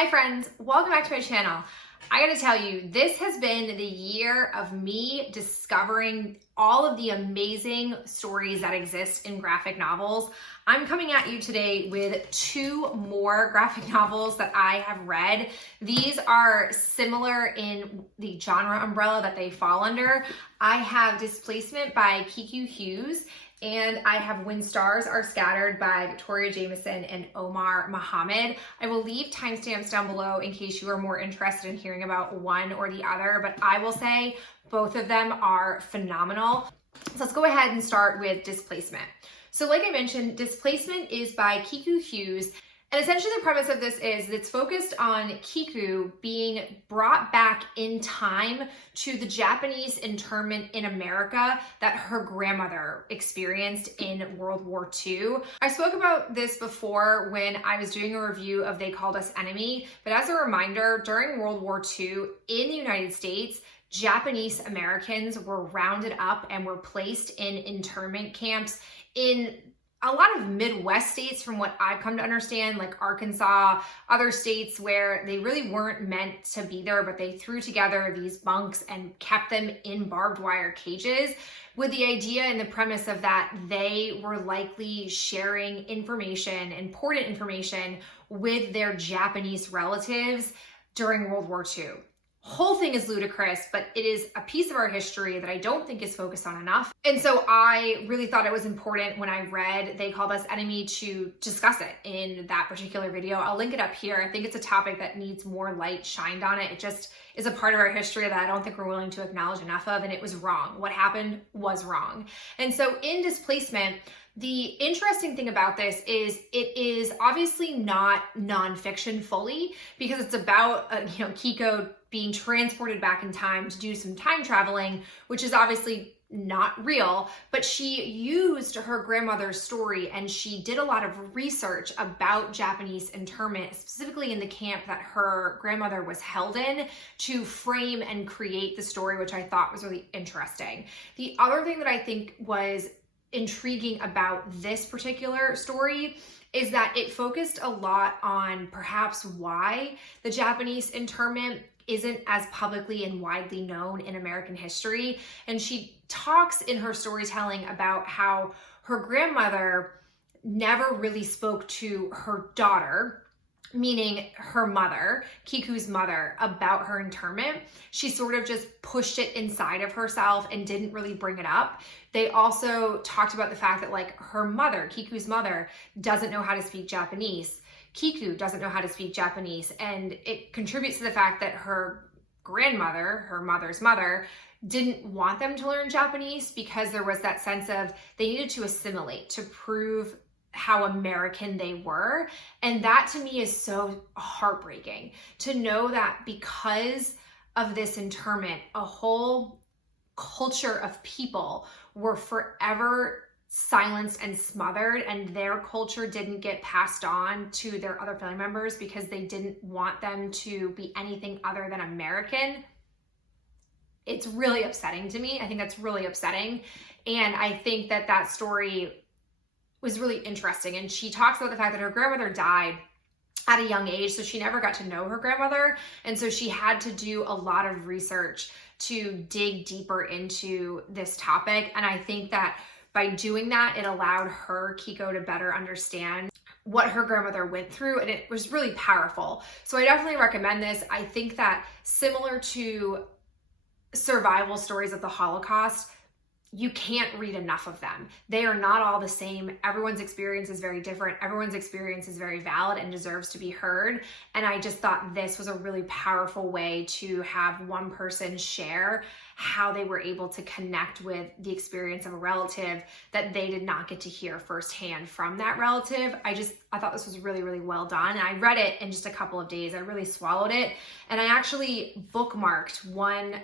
Hi friends, welcome back to my channel. I gotta tell you, this has been the year of me discovering all of the amazing stories that exist in graphic novels. I'm coming at you today with two more graphic novels that I have read. These are similar in the genre umbrella that they fall under. I have Displacement by Kiku Hughes, and I have When Stars Are Scattered by Victoria Jameson and Omar Mohammed. I will leave timestamps down below in case you are more interested in hearing about one or the other, but I will say both of them are phenomenal. So let's go ahead and start with Displacement. So like I mentioned, Displacement is by Kiku Hughes. And essentially the premise of this is it's focused on Kiku being brought back in time to the Japanese internment in America that her grandmother experienced in World War II. I spoke about this before when I was doing a review of They Called Us Enemy, but as a reminder, during World War II in the United States, Japanese Americans were rounded up and were placed in internment camps in a lot of Midwest states, from what I've come to understand, like Arkansas, other states where they really weren't meant to be there, but they threw together these bunks and kept them in barbed wire cages with the idea and the premise of that they were likely sharing information, important information, with their Japanese relatives during World War II. Whole thing is ludicrous, but it is a piece of our history that I don't think is focused on enough. And so I really thought it was important when I read They Called Us Enemy to discuss it in that particular video. I'll link it up here. I think it's a topic that needs more light shined on it. It just is a part of our history that I don't think we're willing to acknowledge enough of, and it was wrong. What happened was wrong. And so in Displacement, the interesting thing about this is it is obviously not nonfiction fully, because it's about Kiko being transported back in time to do some time traveling, which is obviously not real, but she used her grandmother's story and she did a lot of research about Japanese internment, specifically in the camp that her grandmother was held in, to frame and create the story, which I thought was really interesting. The other thing that I think was intriguing about this particular story is that it focused a lot on perhaps why the Japanese internment isn't as publicly and widely known in American history. And she talks in her storytelling about how her grandmother never really spoke to her daughter, meaning her mother, Kiku's mother, about her internment. She sort of just pushed it inside of herself and didn't really bring it up. They also talked about the fact that her mother, Kiku's mother, doesn't know how to speak Japanese. Kiku doesn't know how to speak Japanese, and it contributes to the fact that her grandmother, her mother's mother, didn't want them to learn Japanese because there was that sense of they needed to assimilate to prove how American they were. And that to me is so heartbreaking, to know that because of this internment, a whole culture of people were forever silenced and smothered, and their culture didn't get passed on to their other family members because they didn't want them to be anything other than American. It's really upsetting to me. I think that's really upsetting. And I think that that story was really interesting. And she talks about the fact that her grandmother died at a young age, so she never got to know her grandmother. And so she had to do a lot of research to dig deeper into this topic. And I think that by doing that, it allowed her, Kiko, to better understand what her grandmother went through, and it was really powerful. So I definitely recommend this. I think that similar to survival stories of the Holocaust, you can't read enough of them. They are not all the same. Everyone's experience is very different. Everyone's experience is very valid and deserves to be heard. And I just thought this was a really powerful way to have one person share how they were able to connect with the experience of a relative that they did not get to hear firsthand from that relative. I thought this was really, really well done. And I read it in just a couple of days. I really swallowed it. And I actually bookmarked one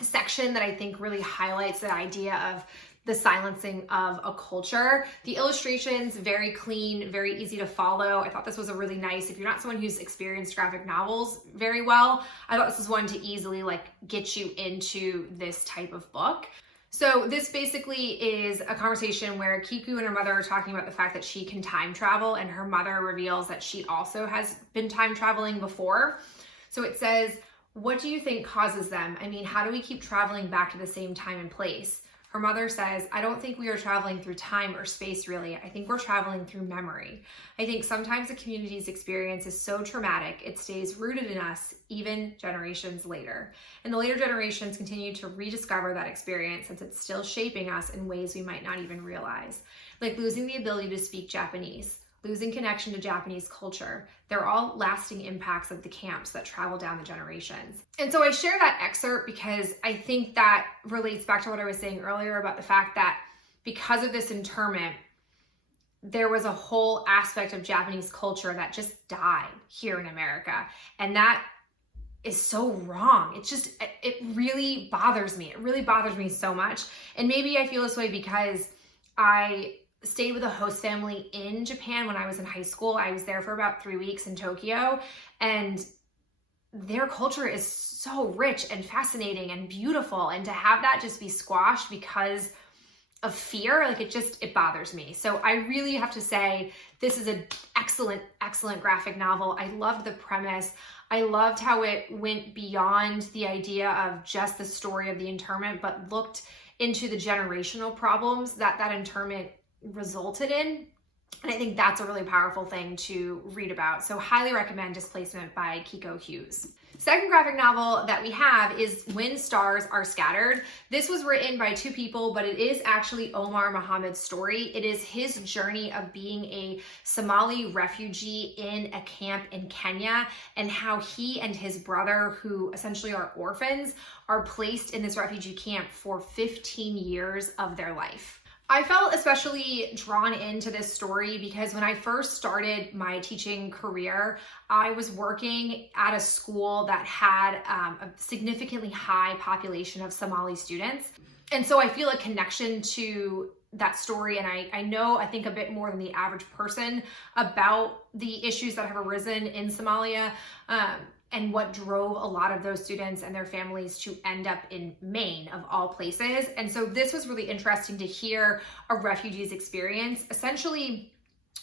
section that I think really highlights the idea of the silencing of a culture. The illustrations, very clean, very easy to follow. I thought this was a really nice, if you're not someone who's experienced graphic novels very well, I thought this was one to easily get you into this type of book. So this basically is a conversation where Kiku and her mother are talking about the fact that she can time travel, and her mother reveals that she also has been time traveling before. So it says, what do you think causes them? I mean, how do we keep traveling back to the same time and place? Her mother says, I don't think we are traveling through time or space, really. I think we're traveling through memory. I think sometimes a community's experience is so traumatic, it stays rooted in us, even generations later. And the later generations continue to rediscover that experience since it's still shaping us in ways we might not even realize. Like losing the ability to speak Japanese, losing connection to Japanese culture. They're all lasting impacts of the camps that travel down the generations. And so I share that excerpt because I think that relates back to what I was saying earlier about the fact that because of this internment, there was a whole aspect of Japanese culture that just died here in America. And that is so wrong. It really bothers me. It really bothers me so much. And maybe I feel this way because I stayed with a host family in Japan when I was in high school. I was there for about 3 weeks in Tokyo, and their culture is so rich and fascinating and beautiful. And to have that just be squashed because of fear, like it bothers me. So I really have to say, this is an excellent, excellent graphic novel. I loved the premise. I loved how it went beyond the idea of just the story of the internment, but looked into the generational problems that internment resulted in. And I think that's a really powerful thing to read about. So highly recommend Displacement by Kiko Hughes. Second graphic novel that we have is When Stars Are Scattered. This was written by two people, but it is actually Omar Mohammed's story. It is his journey of being a Somali refugee in a camp in Kenya, and how he and his brother, who essentially are orphans, are placed in this refugee camp for 15 years of their life. I felt especially drawn into this story because when I first started my teaching career, I was working at a school that had a significantly high population of Somali students. And so I feel a connection to that story. And I think a bit more than the average person about the issues that have arisen in Somalia, and what drove a lot of those students and their families to end up in Maine, of all places. And so this was really interesting to hear a refugee's experience. Essentially,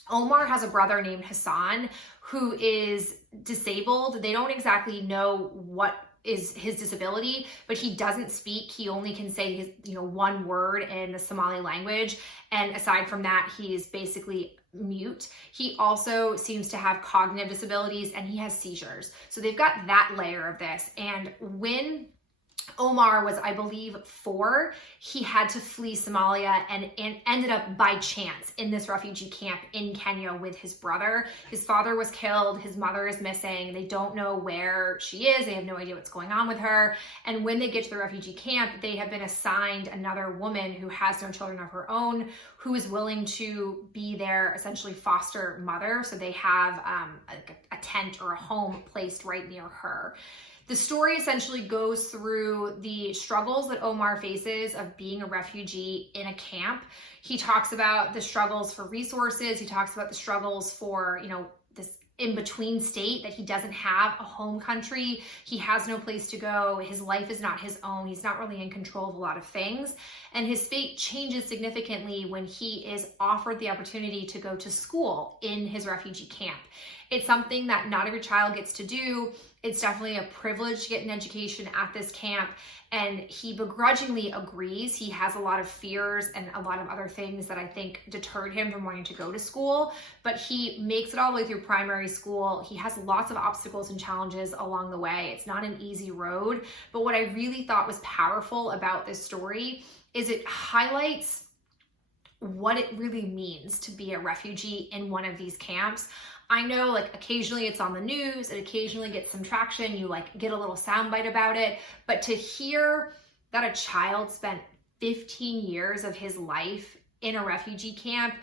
Omar has a brother named Hassan who is disabled. They don't exactly know what is his disability, but he doesn't speak. He only can say his, one word in the Somali language. And aside from that, he is basically mute. He also seems to have cognitive disabilities, and he has seizures. So they've got that layer of this. And when Omar was, I believe, 4, he had to flee Somalia and ended up by chance in this refugee camp in Kenya with his brother. His father was killed. His mother is missing. They don't know where she is. They have no idea what's going on with her. And when they get to the refugee camp, they have been assigned another woman who has no children of her own, who is willing to be their essentially foster mother. So they have a tent or a home placed right near her. The story essentially goes through the struggles that Omar faces of being a refugee in a camp. He talks about the struggles for resources. He talks about the struggles for, this in-between state that he doesn't have a home country. He has no place to go. His life is not his own. He's not really in control of a lot of things. And his fate changes significantly when he is offered the opportunity to go to school in his refugee camp. It's something that not every child gets to do. It's definitely a privilege to get an education at this camp, and he begrudgingly agrees. He has a lot of fears and a lot of other things that I think deterred him from wanting to go to school, but he makes it all the way through primary school. He has lots of obstacles and challenges along the way. It's not an easy road, but what I really thought was powerful about this story is it highlights what it really means to be a refugee in one of these camps. I know occasionally it's on the news, it occasionally gets some traction, you get a little soundbite about it, but to hear that a child spent 15 years of his life in a refugee camp,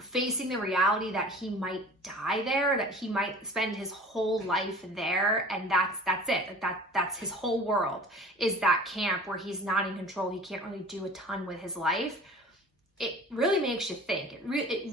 facing the reality that he might die there, that he might spend his whole life there, and that's it. That's his whole world, is that camp where he's not in control, he can't really do a ton with his life. it really makes you think. It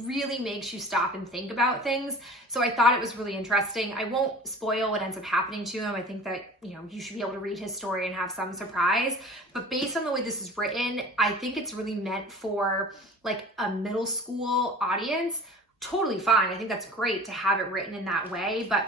really makes you stop and think about things. So I thought it was really interesting. I won't spoil what ends up happening to him. I think that, you know, you should be able to read his story and have some surprise. But based on the way this is written, I think it's really meant for like a middle school audience. Totally fine. I think that's great to have it written in that way. But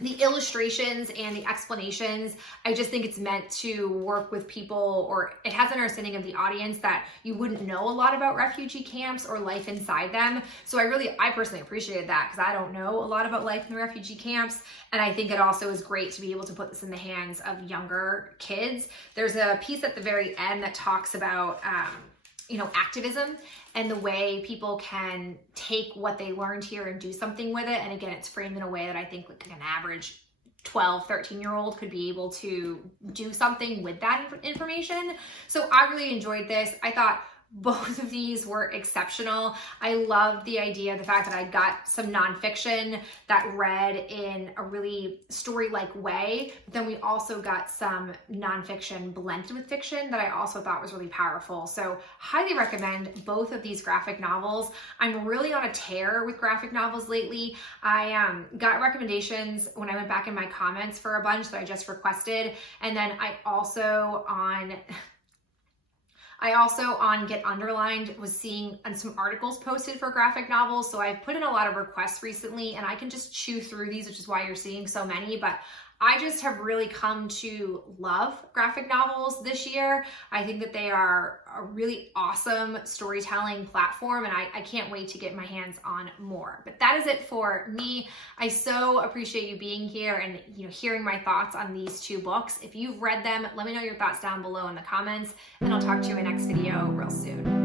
the illustrations and the explanations, I just think it's meant to work with people, or it has an understanding of the audience that you wouldn't know a lot about refugee camps or life inside them. So I personally appreciated that, because I don't know a lot about life in the refugee camps. And I think it also is great to be able to put this in the hands of younger kids. There's a piece at the very end that talks about, you know, activism and the way people can take what they learned here and do something with it. And again, it's framed in a way that I think like an average 12, 13-year-old could be able to do something with that information. So I really enjoyed this. I thought both of these were exceptional. I love the idea, the fact that I got some nonfiction that read in a really story-like way, but then we also got some nonfiction blended with fiction that I also thought was really powerful. So highly recommend both of these graphic novels. I'm really on a tear with graphic novels lately. I got recommendations when I went back in my comments for a bunch that I just requested, and then I also on Get Underlined was seeing some articles posted for graphic novels. So I've put in a lot of requests recently, and I can just chew through these, which is why you're seeing so many. But I just have really come to love graphic novels this year. I think that they are a really awesome storytelling platform, and I can't wait to get my hands on more. But that is it for me. I so appreciate you being here and, you know, hearing my thoughts on these two books. If you've read them, let me know your thoughts down below in the comments, and I'll talk to you in my next video real soon.